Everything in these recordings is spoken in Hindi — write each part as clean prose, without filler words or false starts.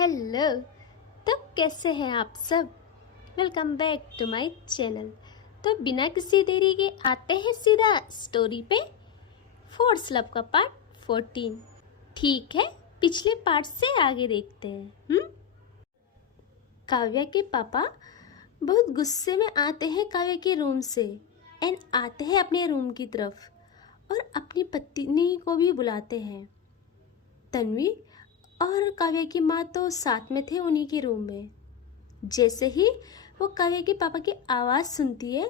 हेलो। तो कैसे हैं आप सब? Welcome back to my channel. तो बिना किसी देरी के आते हैं सीधा स्टोरी पे। फोर्स लव का पार्ट 14। ठीक है, पिछले पार्ट से आगे देखते हैं। काव्या के पापा बहुत गुस्से में आते हैं काव्या के रूम से एंड आते हैं अपने रूम की तरफ और अपनी पत्नी को भी बुलाते हैं। तन्वी और काव्या की माँ तो साथ में थे उन्हीं के रूम में। जैसे ही वो काव्या के पापा की आवाज़ सुनती है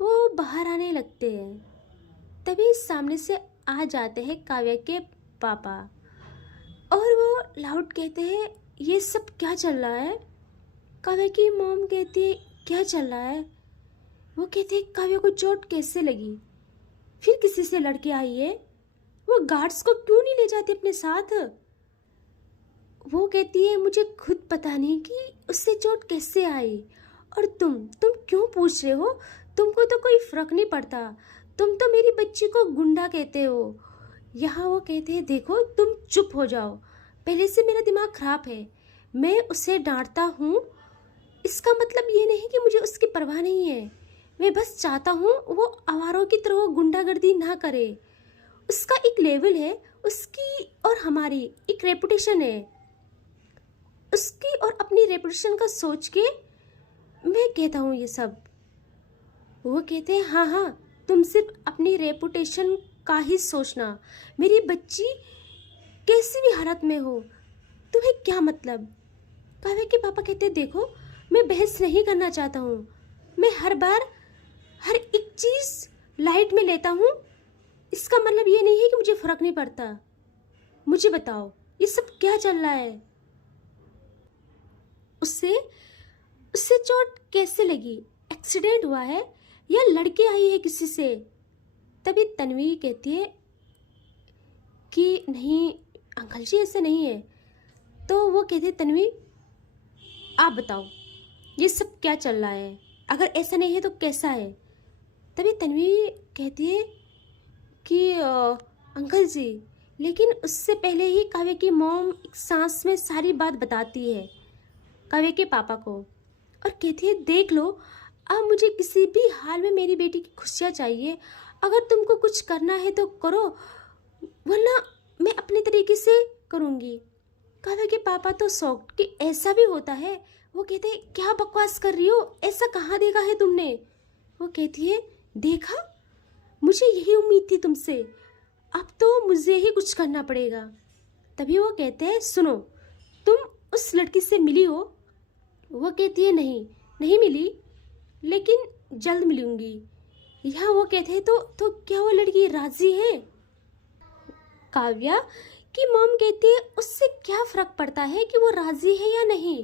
वो बाहर आने लगते हैं। तभी सामने से आ जाते हैं काव्या के पापा और वो लाउड कहते हैं, ये सब क्या चल रहा है? काव्या की मॉम कहती है, क्या चल रहा है? वो कहते हैं, काव्या को चोट कैसे लगी? फिर किसी से लड़के आई है? वो गार्ड्स को क्यों नहीं ले जाती अपने साथ? वो कहती है, मुझे खुद पता नहीं कि उससे चोट कैसे आई। और तुम क्यों पूछ रहे हो? तुमको तो कोई फर्क नहीं पड़ता। तुम तो मेरी बच्ची को गुंडा कहते हो। यहाँ वो कहते हैं, देखो तुम चुप हो जाओ। पहले से मेरा दिमाग खराब है। मैं उसे डांटता हूँ, इसका मतलब ये नहीं कि मुझे उसकी परवाह नहीं है। मैं बस चाहता हूँ वो आवारों की तरह गुंडागर्दी ना करे। उसका एक लेवल है, उसकी और हमारी एक रेपुटेशन है। उसकी और अपनी रेपुटेशन का सोच के मैं कहता हूँ ये सब। वो कहते हैं, हाँ हाँ, तुम सिर्फ अपनी रेपुटेशन का ही सोचना। मेरी बच्ची कैसी भी हालत में हो, तुम्हें क्या मतलब? काव्या के पापा कहते हैं, देखो मैं बहस नहीं करना चाहता हूँ। मैं हर बार हर एक चीज़ लाइट में लेता हूँ। इसका मतलब ये नहीं है कि मुझे फर्क नहीं पड़ता। मुझे बताओ ये सब क्या चल रहा है? उससे उससे चोट कैसे लगी? एक्सीडेंट हुआ है या लड़के आई है किसी से? तभी तन्वी कहती है कि नहीं अंकल जी, ऐसे नहीं है। तो वो कहते हैं, तन्वी आप बताओ ये सब क्या चल रहा है? अगर ऐसा नहीं है तो कैसा है? तभी तन्वी कहती है कि अंकल जी, लेकिन उससे पहले ही काव्या की मॉम एक सांस में सारी बात बताती है काव्या के पापा को और कहती है, देख लो, अब मुझे किसी भी हाल में मेरी बेटी की खुशियाँ चाहिए। अगर तुमको कुछ करना है तो करो, वरना मैं अपने तरीके से करूँगी। काव्या के पापा तो शॉक्ड कि ऐसा भी होता है। वो कहते हैं, क्या बकवास कर रही हो? ऐसा कहाँ देखा है तुमने? वो कहती है, देखा, मुझे यही उम्मीद थी तुमसे। अब तो मुझे ही कुछ करना पड़ेगा। तभी वो कहते हैं, सुनो, तुम उस लड़की से मिली हो? वो कहती है, नहीं मिली, लेकिन जल्द मिलूंगी। यहाँ वो कहते हैं, तो क्या वो लड़की राजी है? काव्या की मॉम कहती है, उससे क्या फर्क पड़ता है कि वो राजी है या नहीं?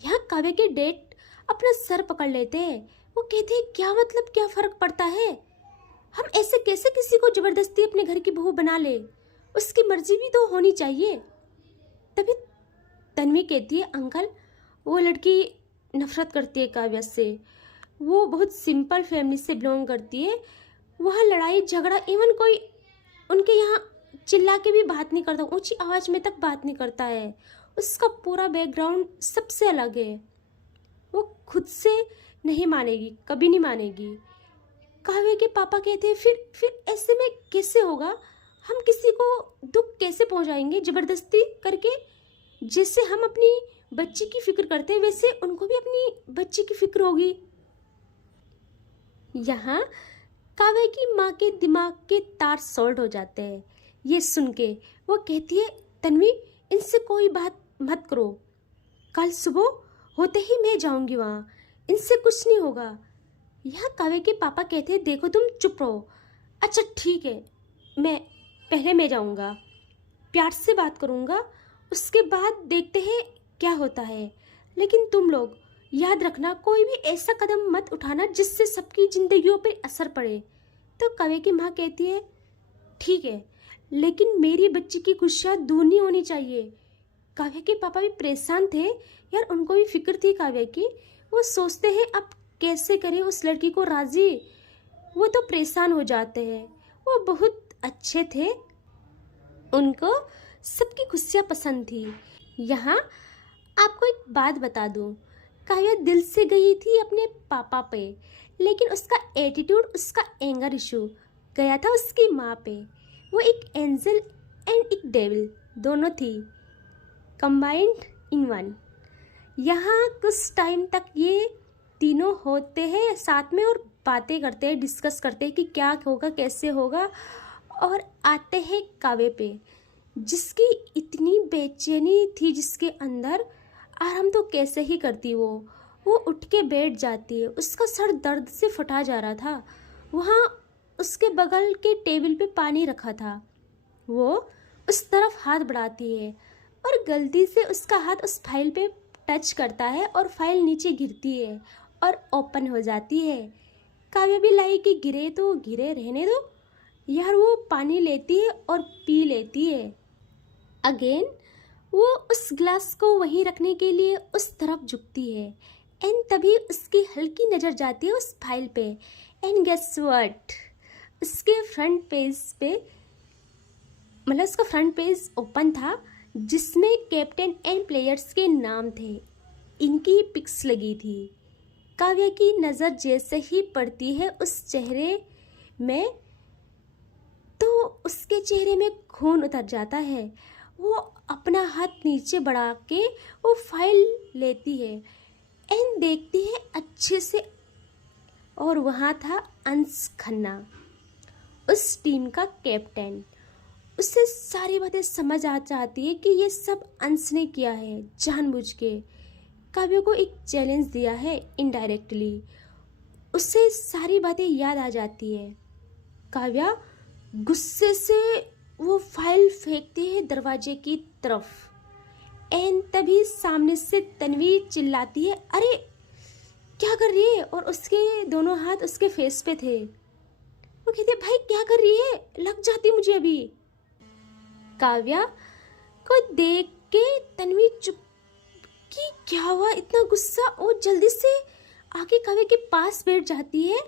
यहाँ काव्या के डैड अपना सर पकड़ लेते हैं। वो कहते हैं, क्या मतलब क्या फर्क पड़ता है? हम ऐसे कैसे किसी को जबरदस्ती अपने घर की बहू बना ले? उसकी मर्जी भी तो होनी चाहिए। तभी तन्वी कहती है, अंकल, वो लड़की नफरत करती है काव्या से। वो बहुत सिंपल फैमिली से बिलोंग करती है। वहाँ लड़ाई झगड़ा, इवन कोई उनके यहाँ चिल्ला के भी बात नहीं करता, ऊंची आवाज़ में तक बात नहीं करता है। उसका पूरा बैकग्राउंड सबसे अलग है। वो खुद से नहीं मानेगी, कभी नहीं मानेगी। काव्या के पापा कहते हैं, फिर ऐसे में कैसे होगा? हम किसी को दुख कैसे पहुंचाएंगे जबरदस्ती करके? जैसे हम अपनी बच्ची की फिक्र करते हैं वैसे उनको भी अपनी बच्ची की फिक्र होगी। यहाँ काव्या की माँ के दिमाग के तार सॉल्ट हो जाते हैं ये सुन के। वो कहती है, तन्वी, इनसे कोई बात मत करो। कल सुबह होते ही मैं जाऊंगी वहाँ, इनसे कुछ नहीं होगा। यहाँ काव्या के पापा कहते हैं, देखो तुम चुप रहो। अच्छा ठीक है, मैं जाऊँगा, प्यार से बात करूँगा, उसके बाद देखते हैं क्या होता है। लेकिन तुम लोग याद रखना, कोई भी ऐसा कदम मत उठाना जिससे सबकी जिंदगियों पर असर पड़े। तो काव्या की माँ कहती है, ठीक है, लेकिन मेरी बच्ची की खुशियाँ दूर नहीं होनी चाहिए। काव्या के पापा भी परेशान थे यार, उनको भी फिक्र थी काव्या की। वो सोचते हैं अब कैसे करें उस लड़की को राजी। वो तो परेशान हो जाते हैं। वो बहुत अच्छे थे, उनको सबकी खुशियाँ पसंद थी। यहाँ आपको एक बात बता दूं, काव्या दिल से गई थी अपने पापा पे, लेकिन उसका एटीट्यूड, उसका एंगर इशू गया था उसकी माँ पे। वो एक एंजल एंड एक डेविल दोनों थी, कंबाइंड इन वन। यहाँ कुछ टाइम तक ये तीनों होते हैं साथ में और बातें करते हैं, डिस्कस करते हैं कि क्या होगा, कैसे होगा। और आते हैं काव्य पे, जिसकी इतनी बेचैनी थी जिसके अंदर, आराम तो कैसे ही करती वो उठ के बैठ जाती है। उसका सर दर्द से फटा जा रहा था। वहाँ उसके बगल के टेबल पे पानी रखा था, वो उस तरफ हाथ बढ़ाती है और गलती से उसका हाथ उस फाइल पे टच करता है और फाइल नीचे गिरती है और ओपन हो जाती है। काव्या भी लाई कि गिरे तो गिरे, रहने दो यार। वो पानी लेती है और पी लेती है। अगेन वो उस ग्लास को वहीं रखने के लिए उस तरफ झुकती है एंड तभी उसकी हल्की नज़र जाती है उस फाइल पे। एंड गेस व्हाट, उसके फ्रंट पेज पे, मतलब उसका फ्रंट पेज ओपन था जिसमें कैप्टन एंड प्लेयर्स के नाम थे। इनकी पिक्स लगी थी। काव्या की नज़र जैसे ही पड़ती है उस चेहरे में तो उसके चेहरे में खून उतर जाता है। वो अपना हाथ नीचे बढ़ा के वो फाइल लेती है एंड देखती है अच्छे से, और वहाँ था अंश खन्ना, उस टीम का कैप्टन। उससे सारी बातें समझ आ जाती है कि ये सब अंश ने किया है जानबूझ के। काव्य को एक चैलेंज दिया है इनडायरेक्टली। उससे सारी बातें याद आ जाती है। काव्या गुस्से से वो फाइल फेंकती है दरवाजे की तरफ एंड तभी सामने से तन्वी चिल्लाती है, अरे क्या कर रही है? और उसके दोनों हाथ उसके फेस पे थे। वो कहती है, भाई क्या कर रही है, लग जाती मुझे अभी। काव्या को देख के तन्वी चुप कि क्या हुआ, इतना गुस्सा। और जल्दी से आके काव्या के पास बैठ जाती है।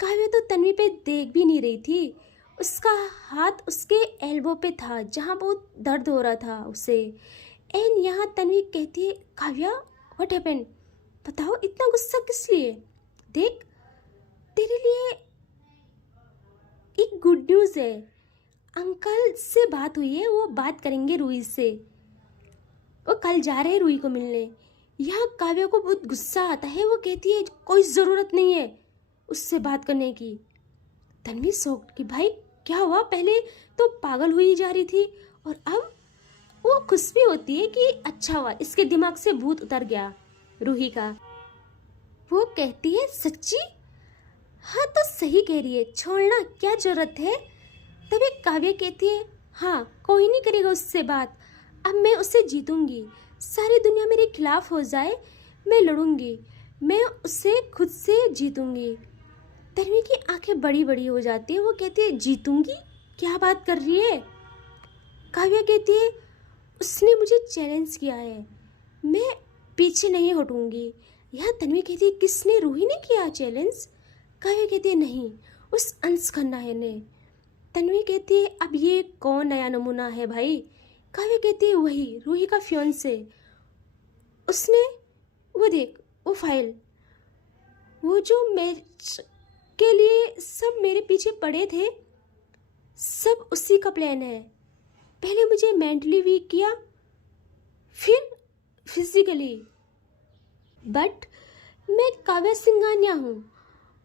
काव्या तो तन्वी पे देख भी नहीं रही थी। उसका हाथ उसके एल्बो पे था जहाँ बहुत दर्द हो रहा था उसे। एंड यहाँ तन्वी कहती है, काव्या व्हाट हैपेंड, बताओ इतना गुस्सा किस लिए? देख तेरे लिए एक गुड न्यूज़ है। अंकल से बात हुई है, वो बात करेंगे रूही से। वो कल जा रहे हैं रूही को मिलने। यहाँ काव्या को बहुत गुस्सा आता है। वो कहती है कोई ज़रूरत नहीं है उससे बात करने की। तन्वी शॉक्ड कि भाई क्या हुआ, पहले तो पागल हुई जा रही थी और अब वो खुश भी होती है कि अच्छा हुआ, इसके दिमाग से भूत उतर गया रूही का। वो कहती है सच्ची? हाँ तो सही कह रही है, छोड़ना क्या जरूरत है। तभी काव्या कहती है, हाँ कोई नहीं करेगा उससे बात, अब मैं उससे जीतूंगी। सारी दुनिया मेरे खिलाफ हो जाए, मैं लड़ूंगी, मैं उससे खुद से जीतूंगी। तन्वी की आंखें बड़ी बड़ी हो जाती है। वो कहती है जीतूंगी, क्या बात कर रही है? काव्या कहती है उसने मुझे चैलेंज किया है, मैं पीछे नहीं हटूंगी। यहाँ तन्वी कहती है किसने? रूही ने किया चैलेंज? काव्या कहती है नहीं, उस अंश खन्ना है ने। तन्वी कहती है अब ये कौन नया नमूना है भाई? काव्या कहती है वही रूही का फियांसे। उसने वो देख वो फाइल, वो जो मैच के लिए सब मेरे पीछे पड़े थे, सब उसी का प्लान है। पहले मुझे मेंटली वीक किया, फिर फिजिकली। बट मैं काव्या सिंघानिया हूँ,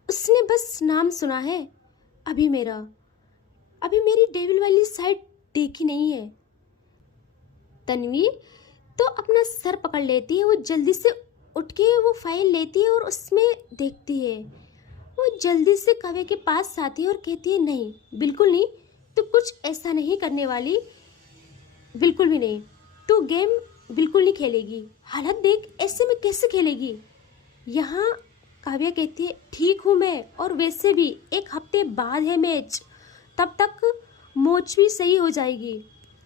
उसने बस नाम सुना है। अभी मेरी डेविल वाली साइड देखी नहीं है। तन्वी तो अपना सर पकड़ लेती है। वो जल्दी से उठ के वो फाइल लेती है और उसमें देखती है। वो जल्दी से काव्या के पास आती है और कहती है नहीं, बिल्कुल नहीं, तू कुछ ऐसा नहीं करने वाली, बिल्कुल भी नहीं। तू गेम बिल्कुल नहीं खेलेगी। हालत देख, ऐसे में कैसे खेलेगी? यहाँ काव्या कहती है ठीक हूँ मैं, और वैसे भी 1 हफ्ते बाद है मैच, तब तक मोच भी सही हो जाएगी।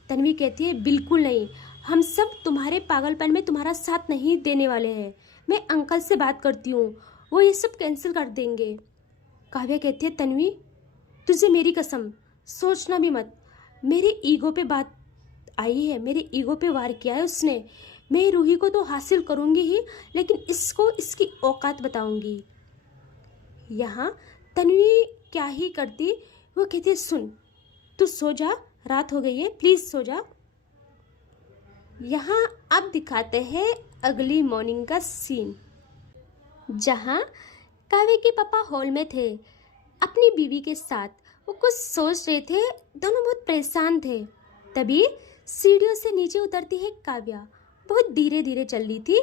तन्वी कहती है बिल्कुल नहीं, हम सब तुम्हारे पागलपन में तुम्हारा साथ नहीं देने वाले हैं। मैं अंकल से बात करती हूँ, वो ये सब कैंसिल कर देंगे। काव्या कहती है तन्वी तुझे मेरी कसम, सोचना भी मत। मेरे ईगो पे बात आई है, मेरे ईगो पे वार किया है उसने। मैं रूही को तो हासिल करूँगी ही, लेकिन इसको इसकी औकात बताऊँगी। यहाँ तन्वी क्या ही करती, वो कहती है सुन तू सो जा, रात हो गई है, प्लीज़ सो जा। यहाँ अब दिखाते हैं अगली मॉर्निंग का सीन, जहाँ काव्य के पापा हॉल में थे अपनी बीवी के साथ। वो कुछ सोच रहे थे, दोनों बहुत परेशान थे। तभी सीढ़ियों से नीचे उतरती है काव्या। बहुत धीरे धीरे चल रही थी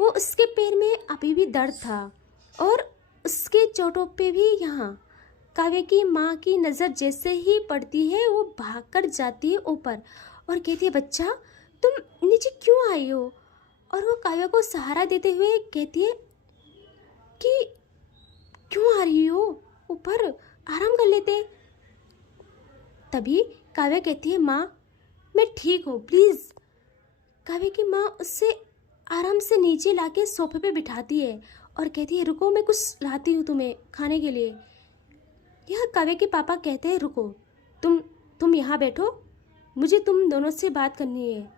वो, उसके पैर में अभी भी दर्द था और उसके चोटों पे भी। यहाँ काव्या की माँ की नज़र जैसे ही पड़ती है वो भागकर जाती है ऊपर और कहती है बच्चा तुम नीचे क्यों आई हो। और वो काव्या को सहारा देते हुए कहती है कि क्यों आ रही हो, ऊपर आराम कर लेते। तभी काव्या कहती है माँ मैं ठीक हूँ प्लीज़। काव्या की माँ उससे आराम से नीचे लाके सोफे पे बिठाती है और कहती है रुको मैं कुछ लाती हूँ तुम्हें खाने के लिए। यह काव्या के पापा कहते हैं रुको तुम यहाँ बैठो, मुझे तुम दोनों से बात करनी है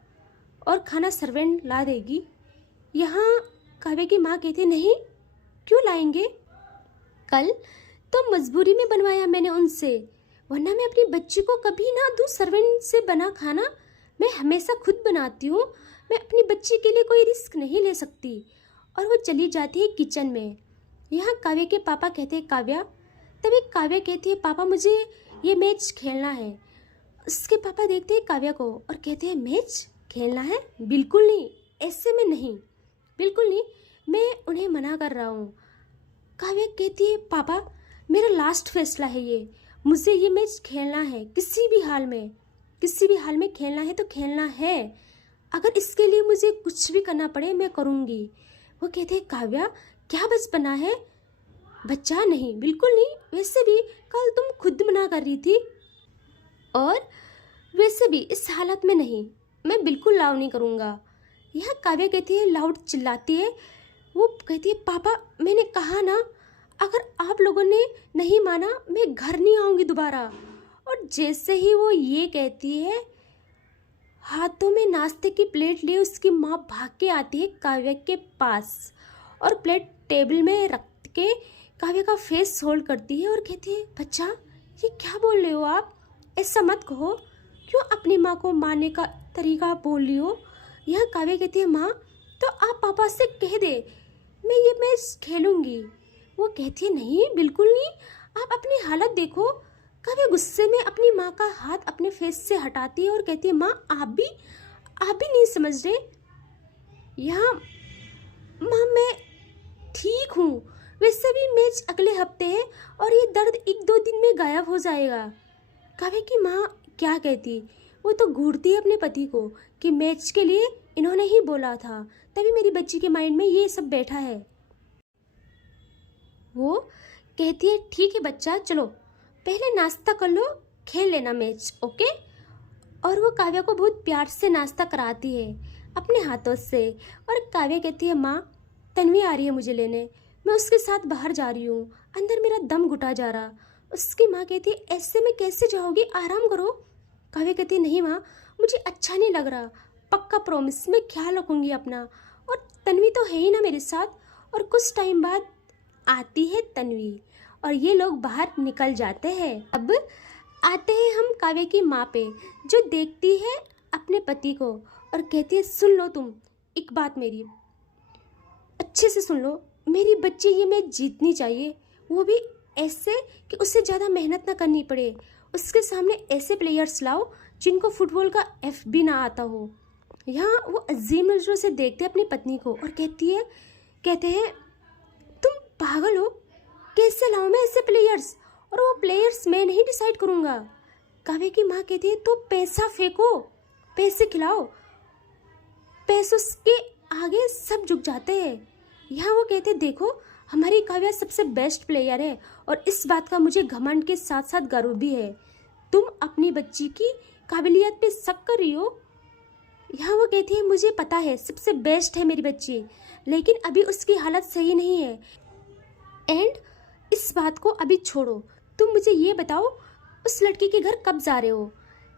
और खाना सर्वेंट ला देगी। यहाँ काव्या की माँ कहती है नहीं क्यों लाएंगे, कल तो मजबूरी में बनवाया मैंने उनसे, वरना मैं अपनी बच्ची को कभी ना दूँ सर्वेंट से बना खाना। मैं हमेशा खुद बनाती हूँ, मैं अपनी बच्ची के लिए कोई रिस्क नहीं ले सकती। और वो चली जाती है किचन में। यहाँ काव्या के पापा कहते हैं काव्या। तभी काव्या कहती है पापा मुझे ये मैच खेलना है। उसके पापा देखते हैं काव्या को और कहते हैं मैच खेलना है, बिल्कुल नहीं, ऐसे में नहीं, बिल्कुल नहीं, मैं उन्हें मना कर रहा हूँ। काव्या कहती है पापा मेरा लास्ट फैसला है ये, मुझे ये मैच खेलना है, किसी भी हाल में खेलना है तो खेलना है, अगर इसके लिए मुझे कुछ भी करना पड़े मैं करूँगी। वो कहते हैं काव्या क्या बचपना है, बच्चा नहीं, बिल्कुल नहीं, वैसे भी कल तुम खुद मना कर रही थी और वैसे भी इस हालत में नहीं, मैं बिल्कुल लाव नहीं करूँगा। यह काव्या कहती है लाउड चिल्लाती है। वो कहती है पापा मैंने कहा ना, अगर आप लोगों ने नहीं माना मैं घर नहीं आऊँगी दोबारा। और जैसे ही वो ये कहती है हाथों में नाश्ते की प्लेट लिए उसकी माँ भाग के आती है काव्या के पास और प्लेट टेबल में रख के काव्या का फेस होल्ड करती है और कहती है बच्चा ये क्या बोल रहे हो आप, ऐसा मत कहो, क्यों अपनी माँ को मारने का तरीका बोल रही हो। यह काव्या कहती है माँ तो आप पापा से कह दे मैं ये मैच खेलूँगी। वो कहती है नहीं बिल्कुल नहीं, आप अपनी हालत देखो। काव्या गुस्से में अपनी माँ का हाथ अपने फेस से हटाती है और कहती है माँ आप भी नहीं समझ रहे। यहाँ माँ मैं ठीक हूँ, वैसे भी मैच अगले हफ्ते है और ये दर्द 1-2 दिन में गायब हो जाएगा। काव्या की माँ क्या कहती, वो तो घूरती है अपने पति को कि मैच के लिए इन्होंने ही बोला था, तभी मेरी बच्ची के माइंड में ये सब बैठा है। वो कहती है ठीक है बच्चा चलो पहले नाश्ता कर लो, खेल लेना मैच, ओके। और वो काव्या को बहुत प्यार से नाश्ता कराती है अपने हाथों से। और काव्या कहती है माँ तन्वी आ रही है मुझे लेने, मैं उसके साथ बाहर जा रही हूँ, अंदर मेरा दम घुटा जा रहा। उसकी माँ कहती है ऐसे में कैसे जाओगी, आराम करो। काव्या कहती है नहीं माँ मुझे अच्छा नहीं लग रहा, पक्का प्रॉमिस, मैं ख्याल रखूँगी अपना, और तन्वी तो है ही ना मेरे साथ। और कुछ टाइम बाद आती है तन्वी और ये लोग बाहर निकल जाते हैं। अब आते हैं हम काव्या की माँ पे, जो देखती है अपने पति को और कहती है सुन लो तुम एक बात मेरी, अच्छे से सुन लो, मेरी बच्ची ये मैच जीतनी चाहिए, वो भी ऐसे कि उससे ज़्यादा मेहनत ना करनी पड़े। उसके सामने ऐसे प्लेयर्स लाओ जिनको फुटबॉल का एफ भी ना आता हो। यहाँ वो अजीम नजरों से देखते अपनी पत्नी को और कहते हैं तुम पागल हो, कैसे लाऊं मैं ऐसे प्लेयर्स, और वो प्लेयर्स मैं नहीं डिसाइड करूँगा। काव्या की माँ कहती है तो पैसा फेंको, पैसे खिलाओ, पैसों के आगे सब झुक जाते हैं। यहाँ वो कहते देखो हमारी काव्या सबसे बेस्ट प्लेयर है और इस बात का मुझे घमंड के साथ साथ गर्व भी है। तुम अपनी बच्ची की काबिलियत पे शक कर रही हो। यहाँ वो कहती है मुझे पता है सबसे बेस्ट है मेरी बच्ची, लेकिन अभी उसकी हालत सही नहीं है। एंड इस बात को अभी छोड़ो, तुम मुझे ये बताओ उस लड़की के घर कब जा रहे हो।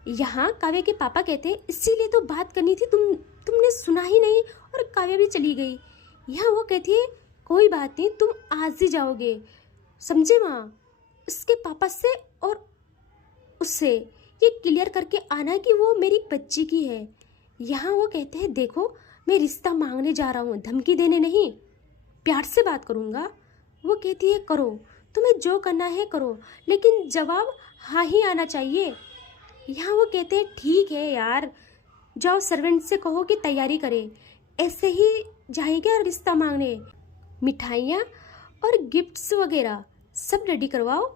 यहाँ काव्या के पापा कहते हैं इसीलिए तो बात करनी थी, तुम तुमने सुना ही नहीं और काव्या भी चली गई। यहाँ वो कहती है कोई बात नहीं, तुम आज ही जाओगे, समझे माँ। उसके पापा से और उससे ये क्लियर करके आना कि वो मेरी बच्ची की है। यहाँ वो कहते हैं देखो मैं रिश्ता मांगने जा रहा हूँ, धमकी देने नहीं, प्यार से बात करूँगा। वो कहती है करो, तुम्हें जो करना है करो, लेकिन जवाब हाँ ही आना चाहिए। यहाँ वो कहते हैं ठीक है यार, जाओ सर्वेंट से कहो कि तैयारी करे, ऐसे ही जाएगा रिश्ता मांगने। मिठाइयाँ और गिफ्ट्स वगैरह सब रेडी करवाओ।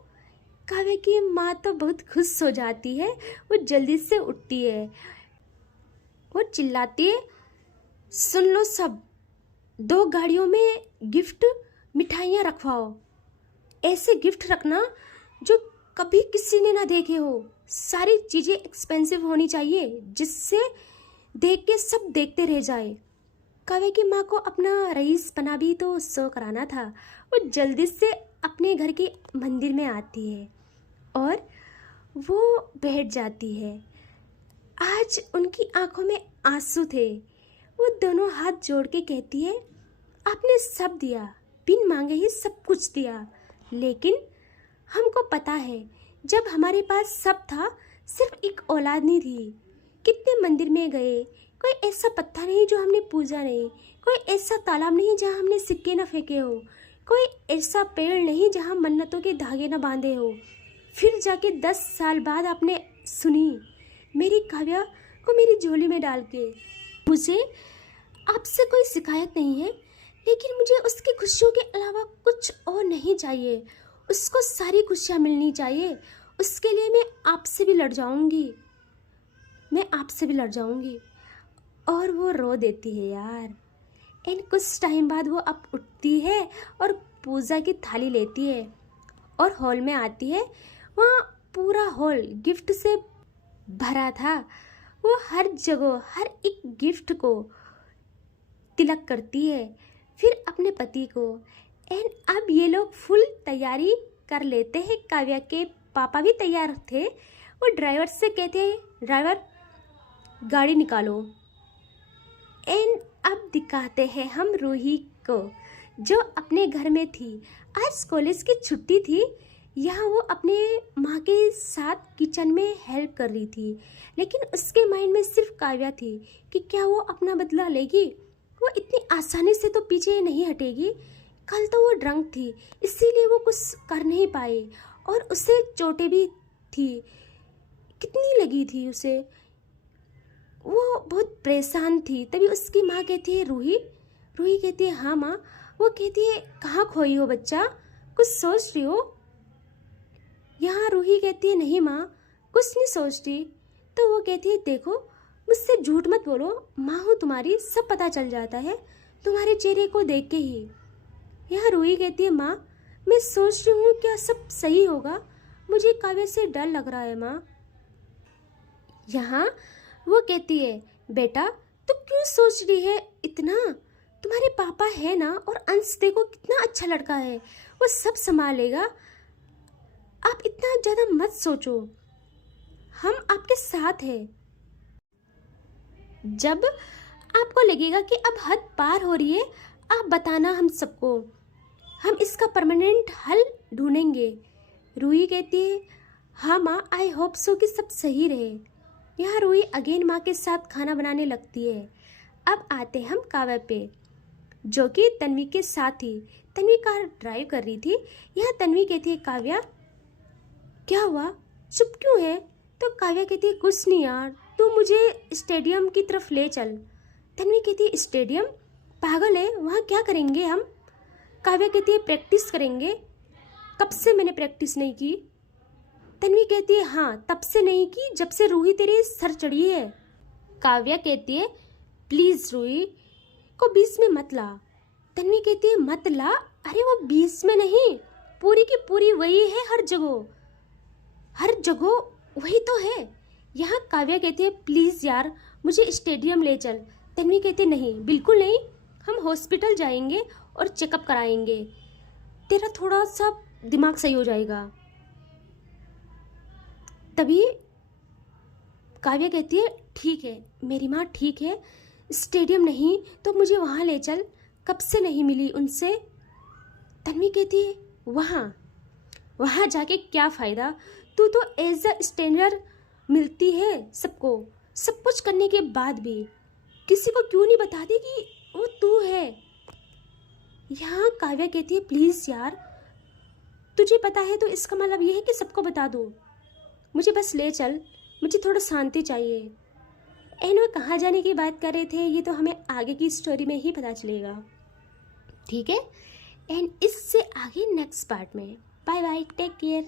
काव्या की माँ तो बहुत खुश हो जाती है, वो जल्दी से उठती है, वो चिल्लाती है सुन लो सब, 2 गाड़ियों में गिफ्ट मिठाइयाँ रखवाओ, ऐसे गिफ्ट रखना जो कभी किसी ने ना देखे हो, सारी चीज़ें एक्सपेंसिव होनी चाहिए जिससे देख के सब देखते रह जाए। काव्या की माँ को अपना रईस बना भी तो शो कराना था। वो जल्दी से अपने घर के मंदिर में आती है और वो बैठ जाती है। आज उनकी आंखों में आंसू थे। वो दोनों हाथ जोड़ के कहती है आपने सब दिया, बिन मांगे ही सब कुछ दिया, लेकिन हमको पता है जब हमारे पास सब था सिर्फ एक औलाद नहीं थी। कितने मंदिर में गए, कोई ऐसा पत्थर नहीं जो हमने पूजा नहीं, कोई ऐसा तालाब नहीं जहाँ हमने सिक्के न फेंके हो, कोई ऐसा पेड़ नहीं जहाँ मन्नतों के धागे न बांधे हो। फिर जाके 10 साल बाद आपने सुनी मेरी काव्या को मेरी झोली में डाल के। मुझे आपसे कोई शिकायत नहीं है, लेकिन मुझे उसकी खुशियों के अलावा कुछ और नहीं चाहिए। उसको सारी खुशियाँ मिलनी चाहिए। उसके लिए मैं आपसे भी लड़ जाऊंगी, मैं आपसे भी लड़ जाऊंगी। और वो रो देती है यार। एंड कुछ टाइम बाद वो अब उठती है और पूजा की थाली लेती है और हॉल में आती है। वहाँ पूरा हॉल गिफ्ट से भरा था। वो हर जगह हर एक गिफ्ट को तिलक करती है, फिर अपने पति को। एंड अब ये लोग फुल तैयारी कर लेते हैं। काव्या के पापा भी तैयार थे। वो ड्राइवर से कहते हैं ड्राइवर गाड़ी निकालो। एंड अब दिखाते हैं हम रूही को जो अपने घर में थी। आज कॉलेज की छुट्टी थी। यहाँ वो अपने माँ के साथ किचन में हेल्प कर रही थी, लेकिन उसके माइंड में सिर्फ काव्या थी कि क्या वो अपना बदला लेगी। वो इतनी आसानी से तो पीछे नहीं हटेगी। कल तो वो ड्रंक थी, इसीलिए वो कुछ कर नहीं पाए और उसे चोटें भी थी। कितनी लगी थी उसे, वो बहुत परेशान थी। तभी उसकी माँ कहती है रूही। रूही कहती है हाँ माँ। वो कहती है कहाँ खोई हो बच्चा, कुछ सोच रही हो। यहाँ रूही कहती है नहीं माँ, कुछ नहीं सोचती। तो वो कहती है देखो मुझसे झूठ मत बोलो, माँ हूँ तुम्हारी, सब पता चल जाता है तुम्हारे चेहरे को देख के ही। यहाँ रूही कहती है माँ मैं सोच रही हूँ क्या सब सही होगा, मुझे काव्या से डर लग रहा है माँ। यहाँ वो कहती है बेटा तू क्यों सोच रही है इतना, तुम्हारे पापा है ना, और अंश देखो कितना अच्छा लड़का है, वो सब संभालेगा, आप इतना ज़्यादा मत सोचो, हम आपके साथ हैं। जब आपको लगेगा कि अब हद पार हो रही है आप बताना हम सबको, हम इसका परमानेंट हल ढूंढेंगे। रूही कहती है हाँ माँ, आई होप सो कि सब सही रहे। यहाँ रूही अगेन माँ के साथ खाना बनाने लगती है। अब आते हम काव्या पे, जो कि तन्वी के साथ थी। तन्वी कार ड्राइव कर रही थी। यहाँ तन्वी कहती है काव्या क्या हुआ, चुप क्यों है। तो काव्या कहती है कुछ नहीं यार, तू मुझे स्टेडियम की तरफ ले चल। तन्वी कहती है स्टेडियम, पागल है, वहाँ क्या करेंगे हम। काव्या कहती है प्रैक्टिस करेंगे। कब से मैंने प्रैक्टिस नहीं की। तन्वी कहती है हाँ तब से नहीं की जब से रूही तेरे सर चढ़ी है। काव्या कहती है प्लीज रूही को बीच में मत ला। तन्वी कहती है मत ला, अरे वो बीच में नहीं, पूरी की पूरी वही है, हर जगह वही तो है। यहाँ काव्या कहती है प्लीज यार मुझे स्टेडियम ले चल। तन्वी कहती है नहीं बिल्कुल नहीं, हम हॉस्पिटल जाएंगे और चेकअप कराएंगे, तेरा थोड़ा सा दिमाग सही हो जाएगा। तभी काव्या कहती है ठीक है मेरी माँ ठीक है, स्टेडियम नहीं तो मुझे वहाँ ले चल, कब से नहीं मिली उनसे। तन्वी कहती है वहाँ जाके क्या फ़ायदा, तू तो एज अ स्ट्रेंजर मिलती है सबको, सब कुछ करने के बाद भी किसी को क्यों नहीं बताती कि वो तू है। यहाँ काव्या कहती है प्लीज़ यार, तुझे पता है तो इसका मतलब ये है कि सबको बता दूँ, मुझे बस ले चल, मुझे थोड़ा शांति चाहिए। एंड वो कहाँ जाने की बात कर रहे थे ये तो हमें आगे की स्टोरी में ही पता चलेगा, ठीक है। एंड इससे आगे नेक्स्ट पार्ट में। Bye bye, take care.